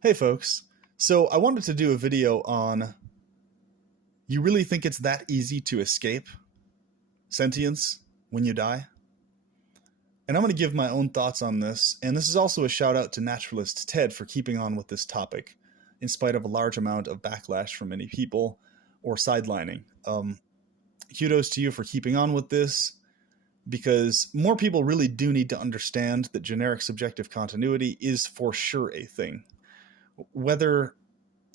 Hey folks, so I wanted to do a video on you really think it's that easy to escape sentience when you die? And I'm going to give my own thoughts on this, and this is also a shout out to naturalist Ted for keeping on with this topic in spite of a large amount of backlash from many people or sidelining. Kudos to you for keeping on with this because more people really do need to understand that generic subjective continuity is for sure a thing. Whether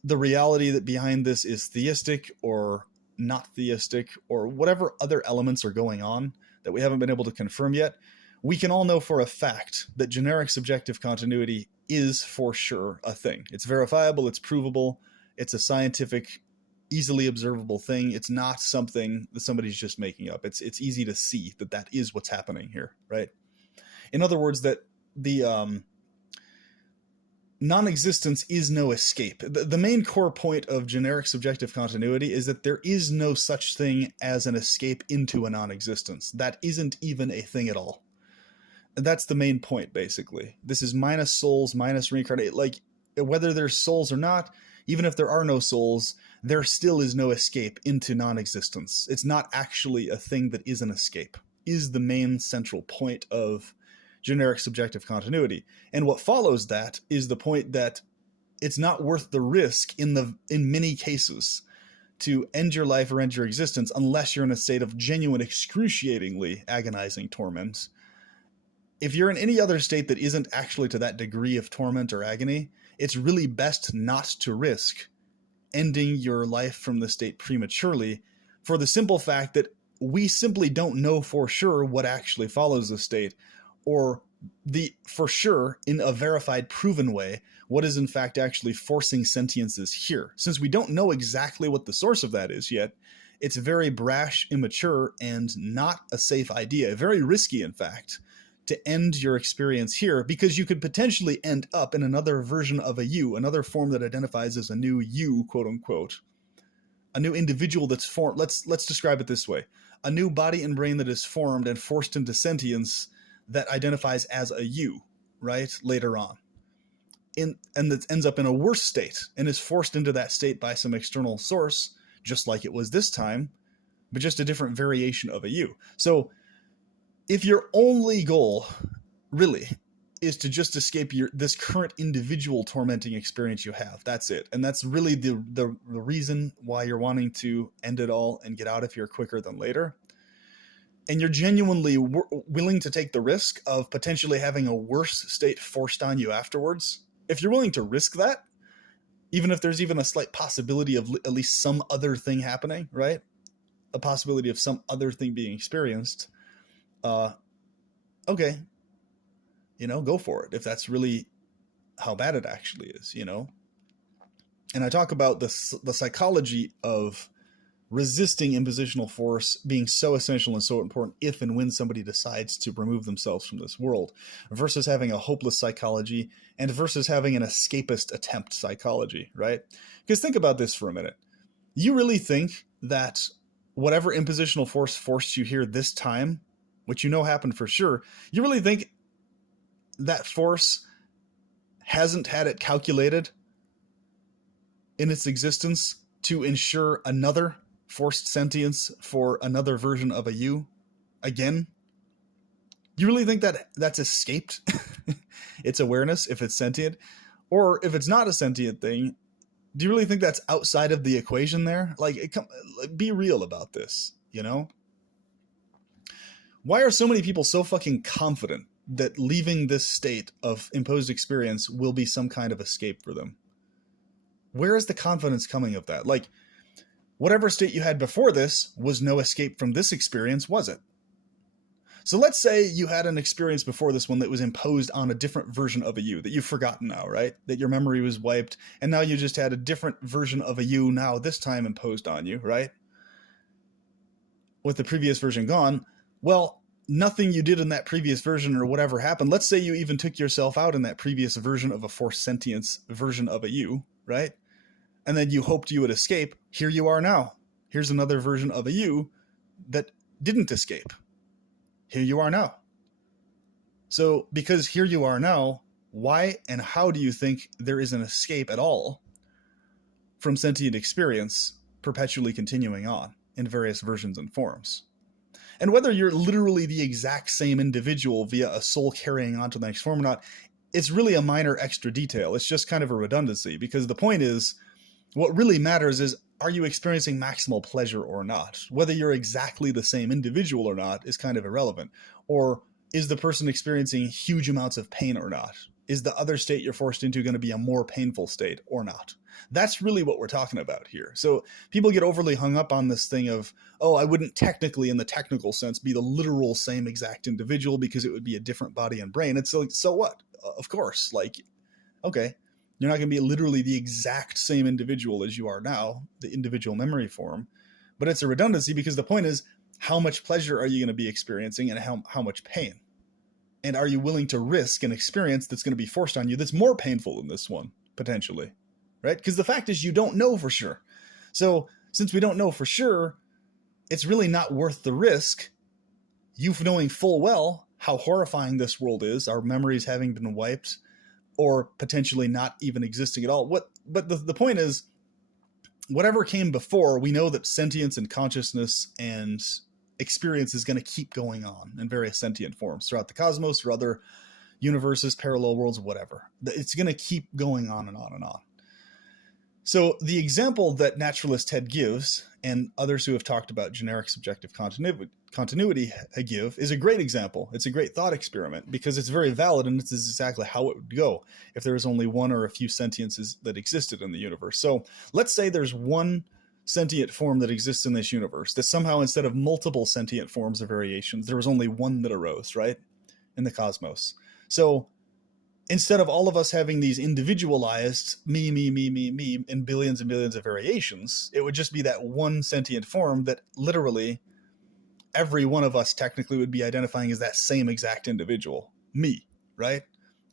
the reality that behind this is theistic or not theistic or whatever other elements are going on that we haven't been able to confirm yet, we can all know for a fact that generic subjective continuity is for sure a thing. It's verifiable, it's provable, it's a scientific, easily observable thing. It's not something that somebody's just making up. It's easy to see that that is what's happening here, right? In other words, that the non-existence is no escape. The main core point of generic subjective continuity is that there is no such thing as an escape into a non-existence. That isn't even a thing at all. That's the main point, basically. This is minus souls, minus reincarnate. Like, whether there's souls or not, even if there are no souls, there still is no escape into non-existence. It's not actually a thing that is an escape, is the main central point of generic subjective continuity. And what follows that is the point that it's not worth the risk in many cases to end your life or end your existence unless you're in a state of genuine, excruciatingly agonizing torment. If you're in any other state that isn't actually to that degree of torment or agony, it's really best not to risk ending your life from the state prematurely, for the simple fact that we simply don't know for sure what actually follows the state, or for sure, in a verified, proven way, what is in fact actually forcing sentiences here. Since we don't know exactly what the source of that is yet, it's very brash, immature, and not a safe idea, very risky in fact, to end your experience here, because you could potentially end up in another version of a you, another form that identifies as a new you, quote unquote, a new individual that's formed. Let's describe it this way: a new body and brain that is formed and forced into sentience that identifies as a you, right, later on. And that ends up in a worse state and is forced into that state by some external source, just like it was this time, but just a different variation of a you. So if your only goal really is to just escape this current individual tormenting experience you have, that's it. And that's really the reason why you're wanting to end it all and get out of here quicker than later, and you're genuinely willing to take the risk of potentially having a worse state forced on you afterwards, if you're willing to risk that, even if there's even a slight possibility of at least some other thing happening, right? A possibility of some other thing being experienced, okay, go for it if that's really how bad it actually is, And I talk about the psychology of resisting impositional force being so essential and so important if and when somebody decides to remove themselves from this world, versus having a hopeless psychology and versus having an escapist attempt psychology, right? Because think about this for a minute. You really think that whatever impositional force forced you here this time, which happened for sure, you really think that force hasn't had it calculated in its existence to ensure another forced sentience for another version of a you again? You really think that that's escaped its awareness if it's sentient? Or if it's not a sentient thing, do you really think that's outside of the equation there? Be real about this, Why are so many people so fucking confident that leaving this state of imposed experience will be some kind of escape for them? Where is the confidence coming of that? Whatever state you had before this was no escape from this experience, was it? So let's say you had an experience before this one that was imposed on a different version of a you that you've forgotten now, right? That your memory was wiped, and now you just had a different version of a you now this time imposed on you, right? With the previous version gone. Well, nothing you did in that previous version or whatever happened. Let's say you even took yourself out in that previous version of a forced sentience version of a you, right? And then you hoped you would escape. Here you are now. Here's another version of a you that didn't escape. Here you are now. So because here you are now, why and how do you think there is an escape at all from sentient experience perpetually continuing on in various versions and forms? And whether you're literally the exact same individual via a soul carrying on to the next form or not, it's really a minor extra detail. It's just kind of a redundancy, because the point is, what really matters is, are you experiencing maximal pleasure or not? Whether you're exactly the same individual or not is kind of irrelevant. Or is the person experiencing huge amounts of pain or not? Is the other state you're forced into going to be a more painful state or not? That's really what we're talking about here. So people get overly hung up on this thing of, oh, I wouldn't technically, in the technical sense, be the literal same exact individual because it would be a different body and brain. It's like, so what? Of course, like, okay, you're not going to be literally the exact same individual as you are now, the individual memory form, but it's a redundancy, because the point is, how much pleasure are you going to be experiencing and how much pain? And are you willing to risk an experience that's going to be forced on you that's more painful than this one, potentially, right? Because the fact is, you don't know for sure. So since we don't know for sure, it's really not worth the risk, you knowing full well how horrifying this world is, our memories having been wiped, or potentially not even existing at all. But the point is, whatever came before, we know that sentience and consciousness and experience is going to keep going on in various sentient forms throughout the cosmos or other universes, parallel worlds, whatever. It's going to keep going on and on and on. So the example that naturalist Ted gives, and others who have talked about generic subjective continuity give, is a great example. It's a great thought experiment, because it's very valid, and this is exactly how it would go if there was only one or a few sentiences that existed in the universe. So let's say there's one sentient form that exists in this universe, that somehow, instead of multiple sentient forms or variations, there was only one that arose, right, in the cosmos. So instead of all of us having these individualized me, in billions and billions of variations, it would just be that one sentient form that literally every one of us technically would be identifying as that same exact individual, me, right?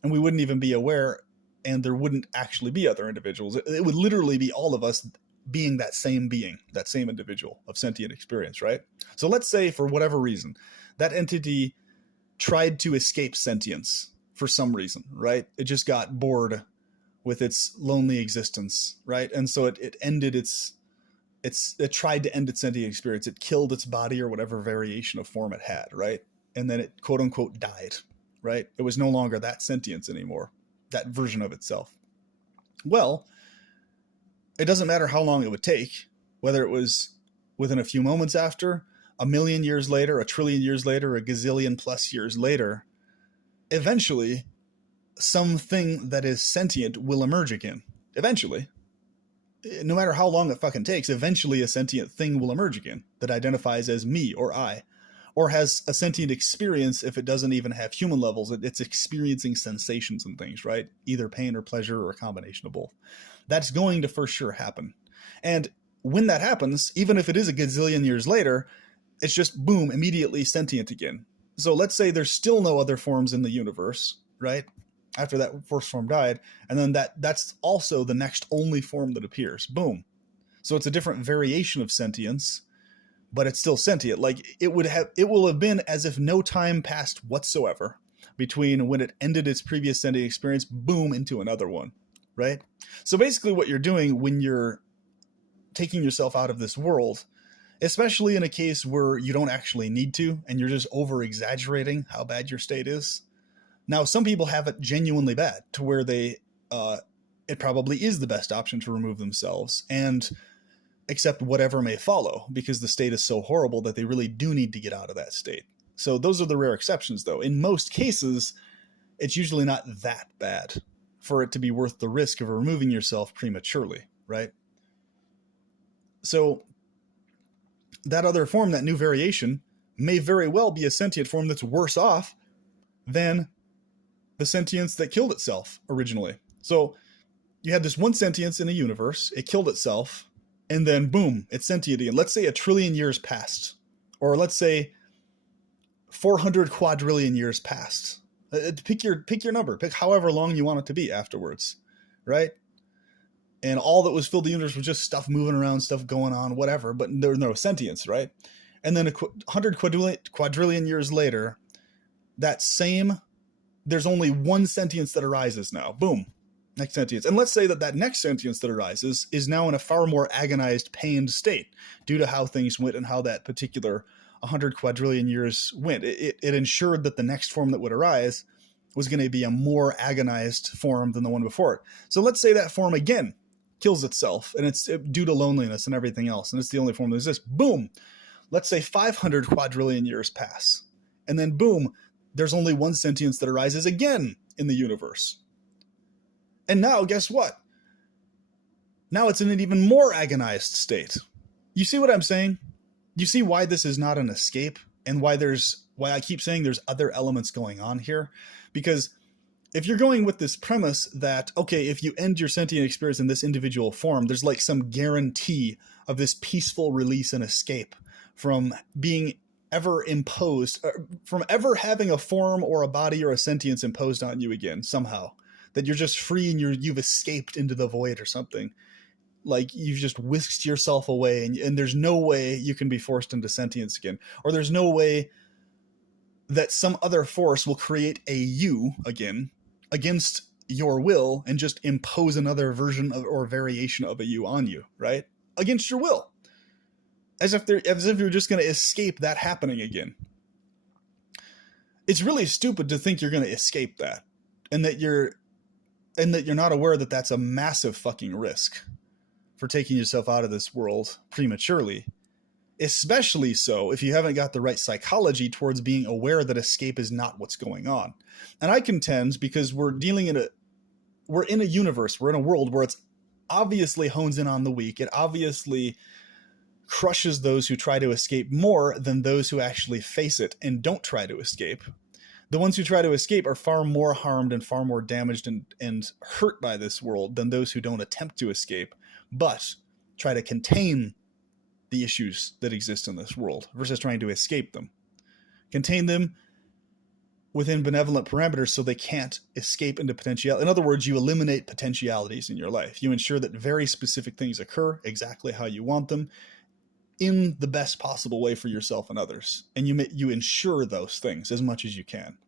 And we wouldn't even be aware, and there wouldn't actually be other individuals. It would literally be all of us being that same being, that same individual of sentient experience, right? So let's say, for whatever reason, that entity tried to escape sentience for some reason, right? It just got bored with its lonely existence, right? And so it ended it tried to end its sentient experience. It killed its body or whatever variation of form it had, right? And then it, quote unquote, died, right? It was no longer that sentience anymore, that version of itself. Well, it doesn't matter how long it would take, whether it was within a few moments after, a million years later, a trillion years later, a gazillion plus years later. Eventually, something that is sentient will emerge again. Eventually. No matter how long it fucking takes, eventually a sentient thing will emerge again that identifies as me or I, or has a sentient experience. If it doesn't even have human levels, it's experiencing sensations and things, right? Either pain or pleasure or a combination of both. That's going to for sure happen. And when that happens, even if it is a gazillion years later, it's just boom, immediately sentient again. So let's say there's still no other forms in the universe, right? After that first form died, and then that's also the next only form that appears. Boom. So it's a different variation of sentience, but it's still sentient. Like it will have been as if no time passed whatsoever between when it ended its previous sentient experience, boom, into another one, right? So basically what you're doing when you're taking yourself out of this world, especially in a case where you don't actually need to, and you're just over exaggerating how bad your state is. Now, some people have it genuinely bad to where it probably is the best option to remove themselves and accept whatever may follow, because the state is so horrible that they really do need to get out of that state. So those are the rare exceptions, though. In most cases, it's usually not that bad for it to be worth the risk of removing yourself prematurely, right? So that other form, that new variation, may very well be a sentient form that's worse off than the sentience that killed itself originally. So you had this one sentience in a universe, it killed itself, and then boom, it's sentient again. Let's say a trillion years passed, or let's say 400 quadrillion years passed. Pick your number, pick however long you want it to be afterwards, right? And all that was filled the universe was just stuff moving around, stuff going on, whatever, but there was no sentience, right? And then 100 quadrillion years later, that same there's only one sentience that arises now. Boom. Next sentience. And let's say that that next sentience that arises is now in a far more agonized, pained state due to how things went and how that particular 100 quadrillion years went. It ensured that the next form that would arise was going to be a more agonized form than the one before it. So let's say that form again kills itself, and it's due to loneliness and everything else, and it's the only form that exists. Boom. Let's say 500 quadrillion years pass, and then boom, there's only one sentience that arises again in the universe. And now, guess what? Now it's in an even more agonized state. You see what I'm saying? You see why this is not an escape, and why I keep saying there's other elements going on here? Because if you're going with this premise that, okay, if you end your sentient experience in this individual form, there's like some guarantee of this peaceful release and escape from being ever imposed, from ever having a form or a body or a sentience imposed on you again somehow, that you're just free and you've escaped into the void or something. Like you've just whisked yourself away, and there's no way you can be forced into sentience again. Or there's no way that some other force will create a you again against your will and just impose another version of or variation of a you on you, right? Against your will. As if you're just going to escape that happening again. It's really stupid to think you're going to escape that, and that you're not aware that that's a massive fucking risk for taking yourself out of this world prematurely. Especially so if you haven't got the right psychology towards being aware that escape is not what's going on. And I contend, because we're in a universe, we're in a world where it's obviously hones in on the weak. It obviously crushes those who try to escape more than those who actually face it and don't try to escape. The ones who try to escape are far more harmed and far more damaged and hurt by this world than those who don't attempt to escape, but try to contain the issues that exist in this world versus trying to escape them. Contain them within benevolent parameters so they can't escape into potentiality. In other words, you eliminate potentialities in your life. You ensure that very specific things occur exactly how you want them in the best possible way for yourself and others. And you ensure those things as much as you can.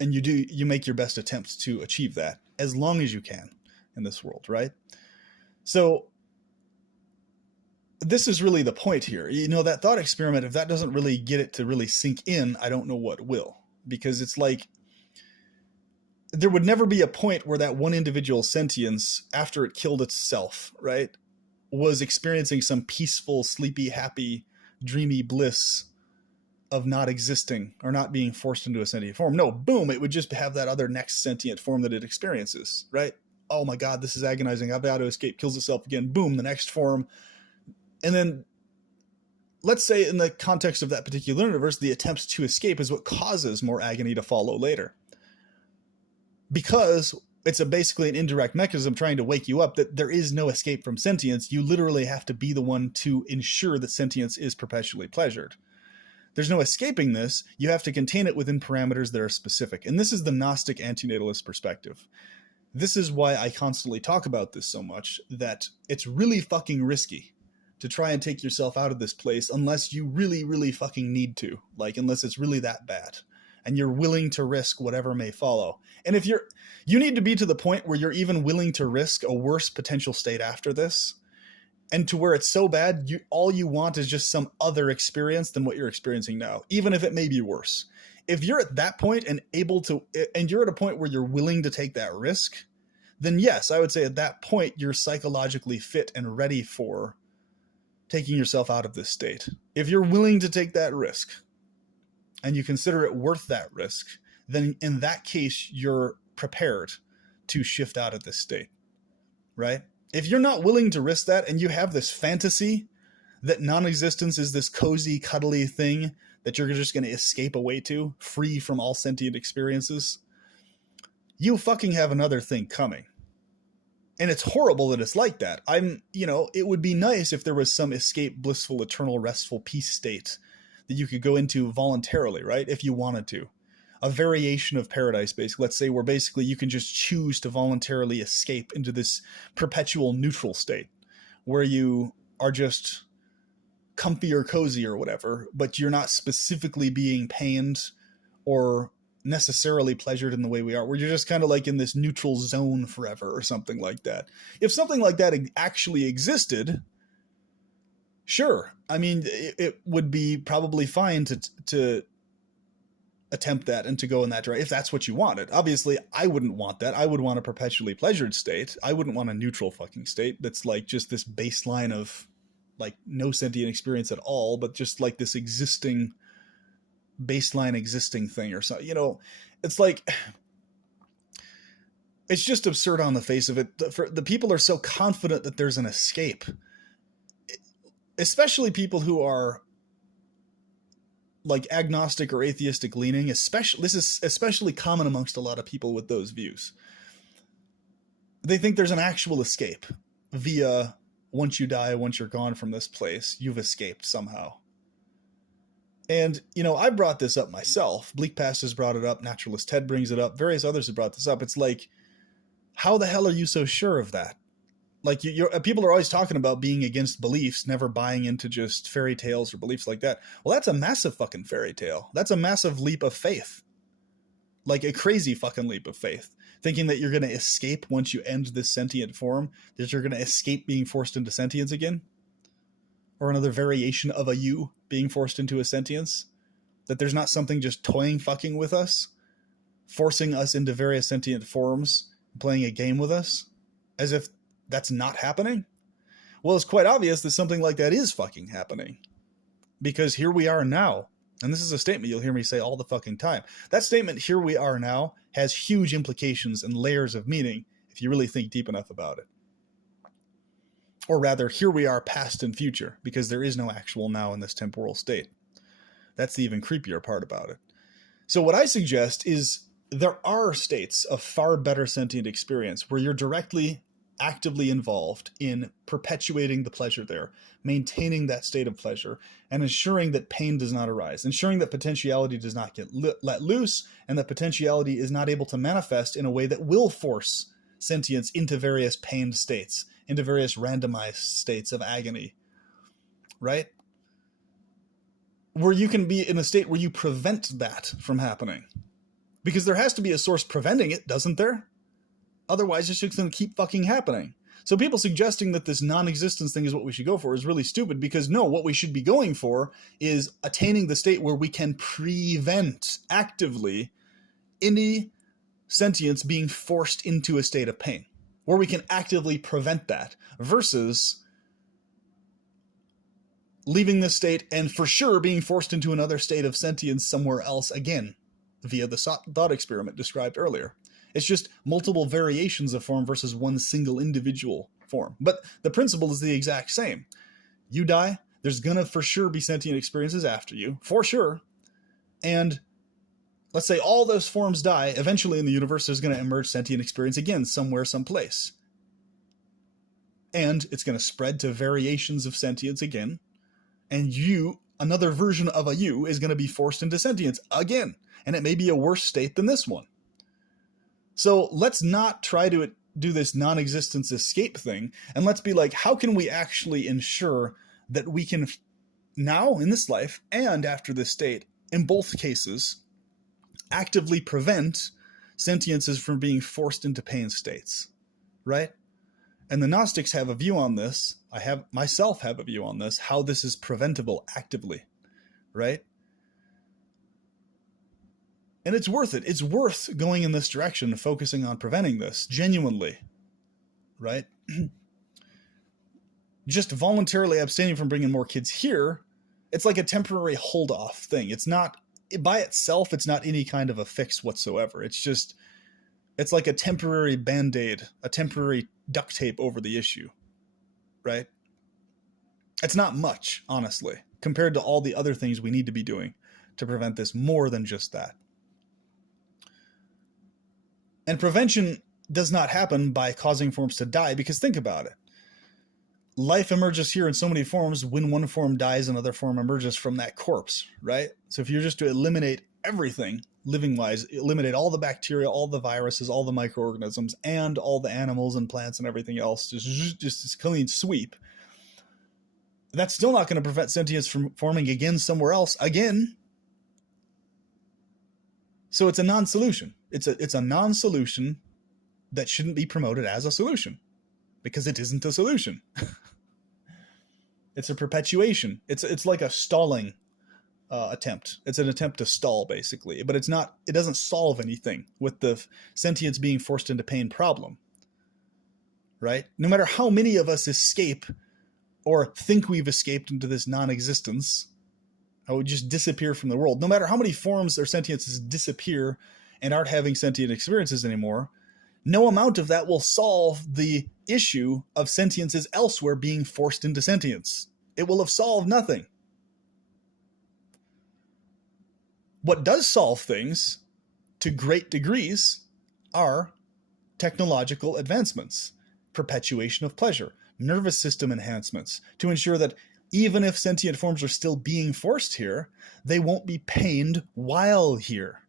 And you make your best attempts to achieve that as long as you can in this world, right? So this is really the point here. You know, that thought experiment, if that doesn't really get it to really sink in, I don't know what will. Because it's like, there would never be a point where that one individual sentience, after it killed itself, right, was experiencing some peaceful, sleepy, happy, dreamy bliss of not existing or not being forced into a sentient form. No, boom, it would just have that other next sentient form that it experiences, right? Oh my God, this is agonizing. I've got to escape, kills itself again. Boom, the next form. And then let's say in the context of that particular universe, the attempts to escape is what causes more agony to follow later. Because it's basically an indirect mechanism trying to wake you up that there is no escape from sentience. You literally have to be the one to ensure that sentience is perpetually pleasured. There's no escaping this. You have to contain it within parameters that are specific. And this is the Gnostic antinatalist perspective. This is why I constantly talk about this so much, that it's really fucking risky to try and take yourself out of this place unless you really, really fucking need to. Like, unless it's really that bad. And you're willing to risk whatever may follow. And if you need to be to the point where you're even willing to risk a worse potential state after this, and to where it's so bad, all you want is just some other experience than what you're experiencing now, even if it may be worse. If you're at that point and you're at a point where you're willing to take that risk, then yes, I would say at that point, you're psychologically fit and ready for taking yourself out of this state. If you're willing to take that risk and you consider it worth that risk, then in that case, you're prepared to shift out of this state, right? If you're not willing to risk that and you have this fantasy that non-existence is this cozy, cuddly thing that you're just going to escape away to, free from all sentient experiences, you fucking have another thing coming. And it's horrible that it's like that. It would be nice if there was some escape, blissful, eternal, restful peace state that you could go into voluntarily, right? If you wanted to. A variation of paradise, basically. Let's say where basically you can just choose to voluntarily escape into this perpetual neutral state where you are just comfy or cozy or whatever, but you're not specifically being pained or necessarily pleasured in the way we are, where you're just kind of like in this neutral zone forever or something like that. If something like that actually existed, sure. I mean, it would be probably fine to attempt that and to go in that direction if that's what you wanted. Obviously, I wouldn't want that. I would want a perpetually pleasured state. I wouldn't want a neutral fucking state that's like just this baseline of like no sentient experience at all, but just like this existing baseline existing thing or something. You know, it's like, it's just absurd on the face of it. The people are so confident that there's an escape, especially people who are like agnostic or atheistic leaning. Especially, this is especially common amongst a lot of people with those views. They think there's an actual escape via once you die, once you're gone from this place, you've escaped somehow. And, you know, I brought this up myself. Bleak Past has brought it up. Naturalist Ted brings it up. Various others have brought this up. It's like, how the hell are you so sure of that? Like, people are always talking about being against beliefs, never buying into just fairy tales or beliefs like that. Well, that's a massive fucking fairy tale. That's a massive leap of faith. Like a crazy fucking leap of faith. Thinking that you're going to escape once you end this sentient form, that you're going to escape being forced into sentience again. Or another variation of a you being forced into a sentience. That there's not something just toying fucking with us, forcing us into various sentient forms, playing a game with us, as if that's not happening. Well, it's quite obvious that something like that is fucking happening. Because here we are now. And this is a statement you'll hear me say all the fucking time. That statement, here we are now, has huge implications and layers of meaning if you really think deep enough about it. Or rather, here we are past and future, because there is no actual now in this temporal state. That's the even creepier part about it. So what I suggest is there are states of far better sentient experience where you're directly, actively involved in perpetuating the pleasure there, maintaining that state of pleasure, and ensuring that pain does not arise, ensuring that potentiality does not get let loose, and that potentiality is not able to manifest in a way that will force sentience into various pained states, into various randomized states of agony, right? Where you can be in a state where you prevent that from happening. Because there has to be a source preventing it, doesn't there? Otherwise, it's just going to keep fucking happening. So people suggesting that this non-existence thing is what we should go for is really stupid, because no, what we should be going for is attaining the state where we can prevent actively any sentience being forced into a state of pain, where we can actively prevent that, versus leaving this state and for sure being forced into another state of sentience somewhere else again, via the thought experiment described earlier. It's just multiple variations of form versus one single individual form. But the principle is the exact same. You die, there's gonna for sure be sentient experiences after you, for sure. And let's say all those forms die, eventually in the universe there's gonna emerge sentient experience again somewhere, someplace. And it's gonna spread to variations of sentience again. And you, another version of a you, is gonna be forced into sentience again. And it may be a worse state than this one. So let's not try to do this non-existence escape thing, and let's be like, how can we actually ensure that we can now in this life and after this state, in both cases, actively prevent sentiences from being forced into pain states, right? And the Gnostics have a view on this. I have myself have a view on this, how this is preventable actively, right? And it's worth it. It's worth going in this direction, focusing on preventing this, genuinely, right? Just voluntarily abstaining from bringing more kids here, it's like a temporary hold-off thing. It's not, by itself, it's not any kind of a fix whatsoever. It's just, it's like a temporary Band-Aid, a temporary duct tape over the issue, right? It's not much, honestly, compared to all the other things we need to be doing to prevent this more than just that. And prevention does not happen by causing forms to die, because think about it. Life emerges here in so many forms. When one form dies, another form emerges from that corpse, right? So if you're just to eliminate everything living-wise, eliminate all the bacteria, all the viruses, all the microorganisms, and all the animals and plants and everything else, just this clean sweep, that's still not going to prevent sentience from forming again somewhere else again. So it's a non-solution. It's a non-solution that shouldn't be promoted as a solution because it isn't a solution. It's a perpetuation. It's like a stalling attempt. It's an attempt to stall, basically, but it's not. It doesn't solve anything with the sentience being forced into pain problem, right? No matter how many of us escape or think we've escaped into this non-existence, how we just disappear from the world. No matter how many forms or sentiences disappear and aren't having sentient experiences anymore, no amount of that will solve the issue of sentiences elsewhere being forced into sentience. It will have solved nothing. What does solve things to great degrees are technological advancements, perpetuation of pleasure, nervous system enhancements to ensure that even if sentient forms are still being forced here, they won't be pained while here.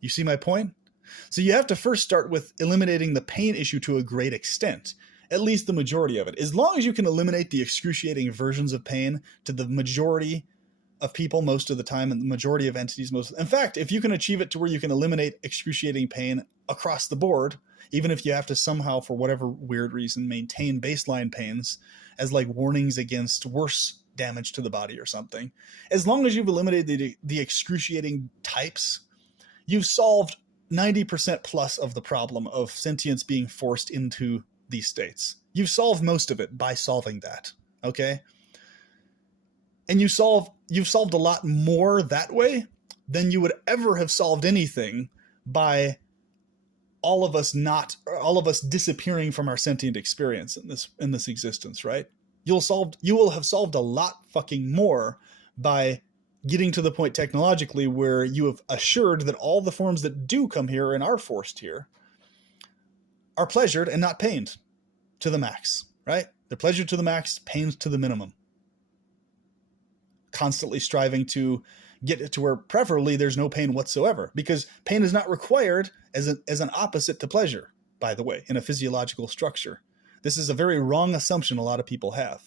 You see my point? So you have to first start with eliminating the pain issue to a great extent, at least the majority of it. As long as you can eliminate the excruciating versions of pain to the majority of people most of the time and the majority of entities most. In fact, if you can achieve it to where you can eliminate excruciating pain across the board, even if you have to somehow, for whatever weird reason, maintain baseline pains as like warnings against worse damage to the body or something, as long as you've eliminated the excruciating types, you've solved 90% plus of the problem of sentience being forced into these states. You've solved most of it by solving that, okay? And you've solved a lot more that way than you would ever have solved anything by all of us disappearing from our sentient experience in this existence, right? You will have solved a lot fucking more by getting to the point technologically where you have assured that all the forms that do come here and are forced here are pleasured and not pained to the max, right? They're pleasured to the max, pained to the minimum. Constantly striving to get it to where preferably there's no pain whatsoever, because pain is not required as an opposite to pleasure, by the way, in a physiological structure. This is a very wrong assumption a lot of people have.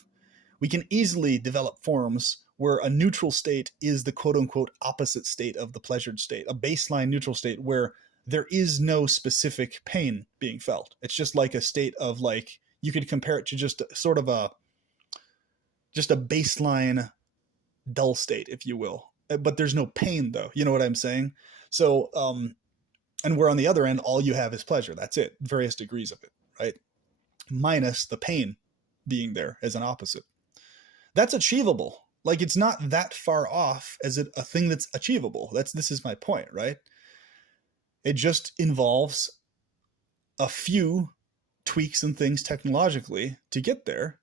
We can easily develop forms where a neutral state is the quote-unquote opposite state of the pleasured state, a baseline neutral state where there is no specific pain being felt. It's just like a state of, like, you could compare it to just sort of a baseline dull state, if you will. But there's no pain, though. You know what I'm saying? So, and where on the other end, all you have is pleasure. That's it. Various degrees of it, right? Minus the pain being there as an opposite. That's achievable. Like, it's not that far off as a thing that's achievable. This is my point, right? It just involves a few tweaks and things technologically to get there.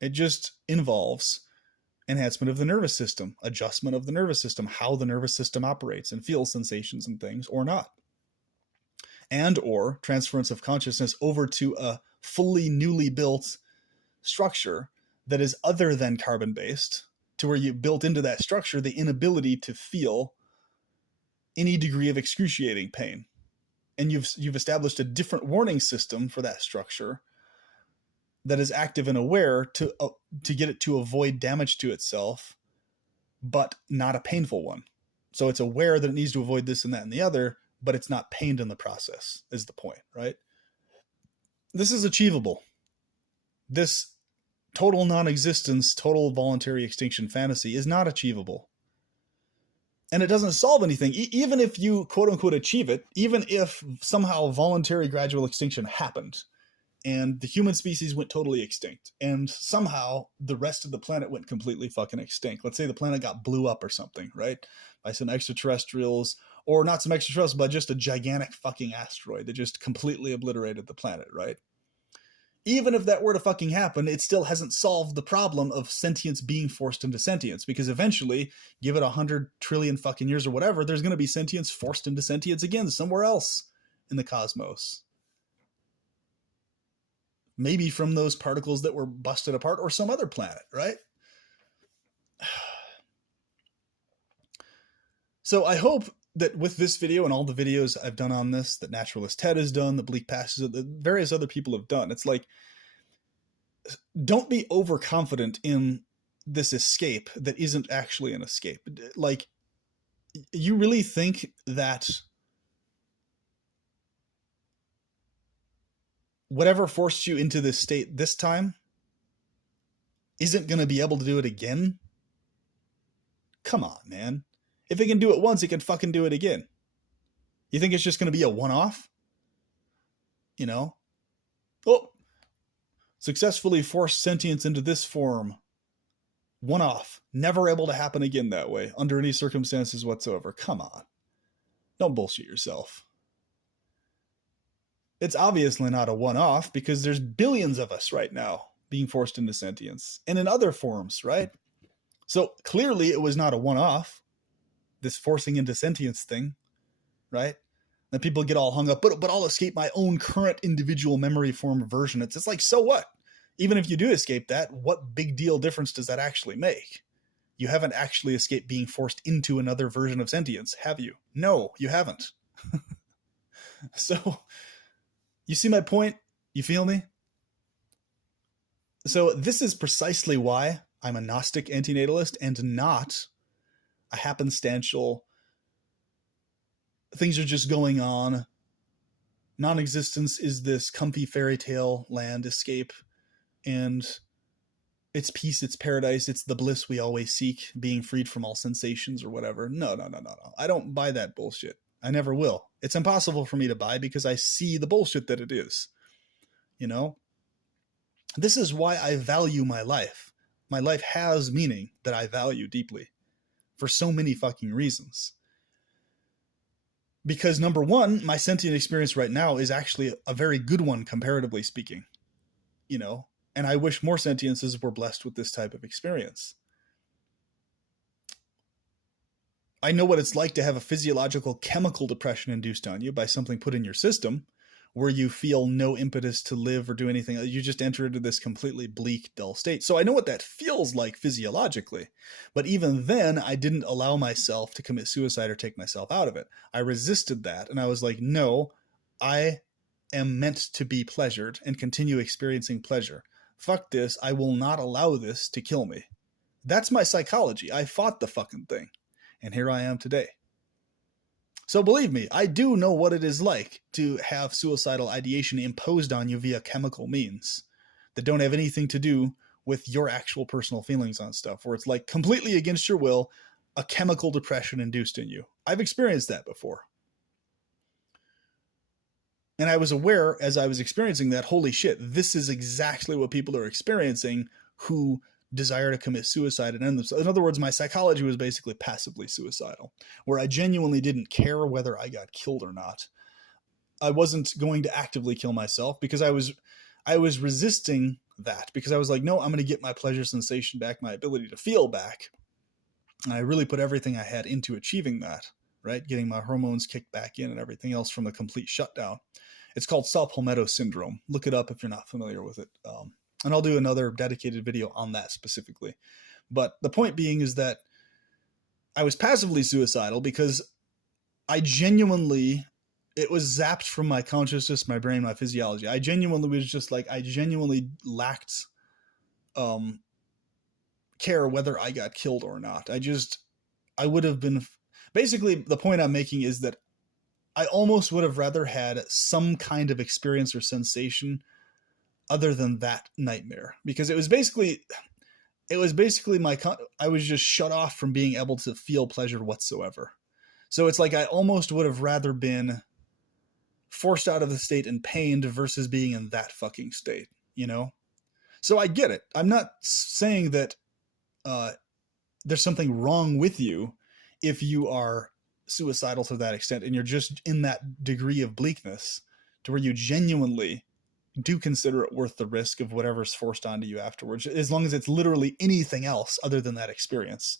It just involves enhancement of the nervous system, adjustment of the nervous system, how the nervous system operates and feels sensations and things or not. And or transference of consciousness over to a fully newly built structure that is other than carbon-based, to where you built into that structure the inability to feel any degree of excruciating pain. And you've established a different warning system for that structure that is active and aware to get it to avoid damage to itself, but not a painful one. So it's aware that it needs to avoid this and that and the other, but it's not pained in the process, is the point, right? This is achievable. This total non-existence, total voluntary extinction fantasy is not achievable. And it doesn't solve anything. Even if you quote unquote achieve it, even if somehow voluntary gradual extinction happened, and the human species went totally extinct, and somehow the rest of the planet went completely fucking extinct. Let's say the planet got blew up or something, right? By some extraterrestrials, or not some extraterrestrials, but just a gigantic fucking asteroid that just completely obliterated the planet, right? Even if that were to fucking happen, it still hasn't solved the problem of sentience being forced into sentience, because eventually, give it 100 trillion fucking years or whatever, there's going to be sentience forced into sentience again somewhere else in the cosmos. Maybe from those particles that were busted apart, or some other planet, right? So I hope that with this video and all the videos I've done on this, that Naturalist Ted has done, that Bleak Passage, that various other people have done, it's like, don't be overconfident in this escape that isn't actually an escape. Like, You really think that whatever forced you into this state this time isn't going to be able to do it again? Come on, man. If it can do it once, it can fucking do it again. You think it's just going to be a one-off? You know? Oh, successfully forced sentience into this form. One-off. Never able to happen again that way, under any circumstances whatsoever. Come on. Don't bullshit yourself. It's obviously not a one-off because there's billions of us right now being forced into sentience. And in other forms, right? So clearly it was not a one-off, this forcing into sentience thing, right? Then people get all hung up, but I'll escape my own current individual memory form version. It's like, so what? Even if you do escape that, what big deal difference does that actually make? You haven't actually escaped being forced into another version of sentience, have you? No, you haven't. So, you see my point? You feel me? So this is precisely why I'm a Gnostic antinatalist and not a happenstantial, things are just going on, non-existence is this comfy fairy tale land escape, and it's peace, it's paradise, it's the bliss we always seek, being freed from all sensations or whatever. No. I don't buy that bullshit. I never will. It's impossible for me to buy because I see the bullshit that it is. You know? This is why I value my life. My life has meaning that I value deeply for so many fucking reasons. Because number one, my sentient experience right now is actually a very good one, comparatively speaking. You know? And I wish more sentiences were blessed with this type of experience. I know what it's like to have a physiological chemical depression induced on you by something put in your system where you feel no impetus to live or do anything. You just enter into this completely bleak, dull state. So I know what that feels like physiologically. But even then, I didn't allow myself to commit suicide or take myself out of it. I resisted that. And I was like, no, I am meant to be pleasured and continue experiencing pleasure. Fuck this. I will not allow this to kill me. That's my psychology. I fought the fucking thing. And here I am today. So believe me, I do know what it is like to have suicidal ideation imposed on you via chemical means that don't have anything to do with your actual personal feelings on stuff, where it's like completely against your will, a chemical depression induced in you. I've experienced that before. And I was aware as I was experiencing that, holy shit, this is exactly what people are experiencing who desire to commit suicide and end themselves. In other words, my psychology was basically passively suicidal, where I genuinely didn't care whether I got killed or not. I wasn't going to actively kill myself because I was resisting that, because I was like, no, I'm going to get my pleasure sensation back, my ability to feel back. And I really put everything I had into achieving that, right? Getting my hormones kicked back in and everything else from a complete shutdown. It's called Sao Palmetto syndrome. Look it up if you're not familiar with it. And I'll do another dedicated video on that specifically. But the point being is that I was passively suicidal because I genuinely, it was zapped from my consciousness, my brain, my physiology. I genuinely was just like, I genuinely lacked care whether I got killed or not. I would have been, basically the point I'm making is that I almost would have rather had some kind of experience or sensation other than that nightmare, because it was basically I was just shut off from being able to feel pleasure whatsoever. So it's like I almost would have rather been forced out of the state and pained versus being in that fucking state, you know? So I get it. I'm not saying that there's something wrong with you if you are suicidal to that extent and you're just in that degree of bleakness to where you genuinely do consider it worth the risk of whatever's forced onto you afterwards, as long as it's literally anything else other than that experience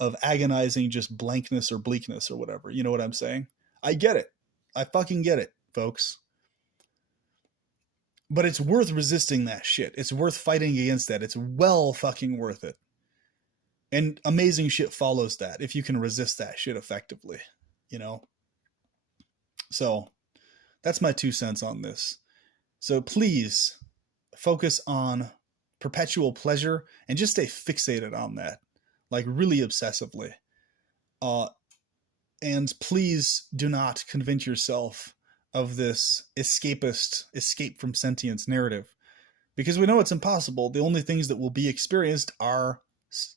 of agonizing just blankness or bleakness or whatever. You know what I'm saying? I get it. I fucking get it, folks. But it's worth resisting that shit. It's worth fighting against that. It's well fucking worth it. And amazing shit follows that if you can resist that shit effectively, you know? So that's my 2 cents on this. So please focus on perpetual pleasure and just stay fixated on that, like really obsessively. And please do not convince yourself of this escape from sentience narrative, because we know it's impossible. The only things that will be experienced are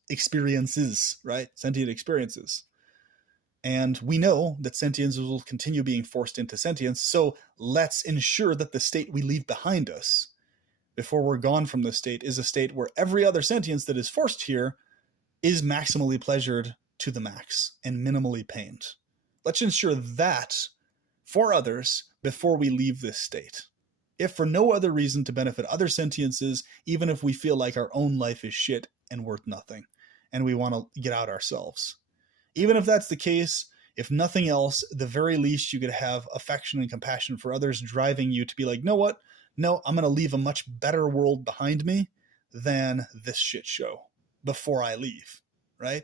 experiences, right? Sentient experiences. And we know that sentience will continue being forced into sentience, so let's ensure that the state we leave behind us before we're gone from this state is a state where every other sentience that is forced here is maximally pleasured to the max and minimally pained. Let's ensure that for others before we leave this state. If for no other reason to benefit other sentiences, even if we feel like our own life is shit and worth nothing, and we want to get out ourselves. Even if that's the case, if nothing else, the very least you could have affection and compassion for others driving you to be like, know what? No, I'm going to leave a much better world behind me than this shit show before I leave, right?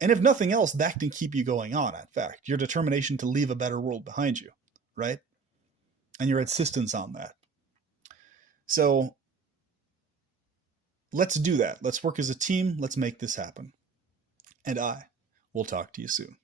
And if nothing else, that can keep you going on, in fact. Your determination to leave a better world behind you, right? And your insistence on that. So let's do that. Let's work as a team. Let's make this happen. And I will talk to you soon.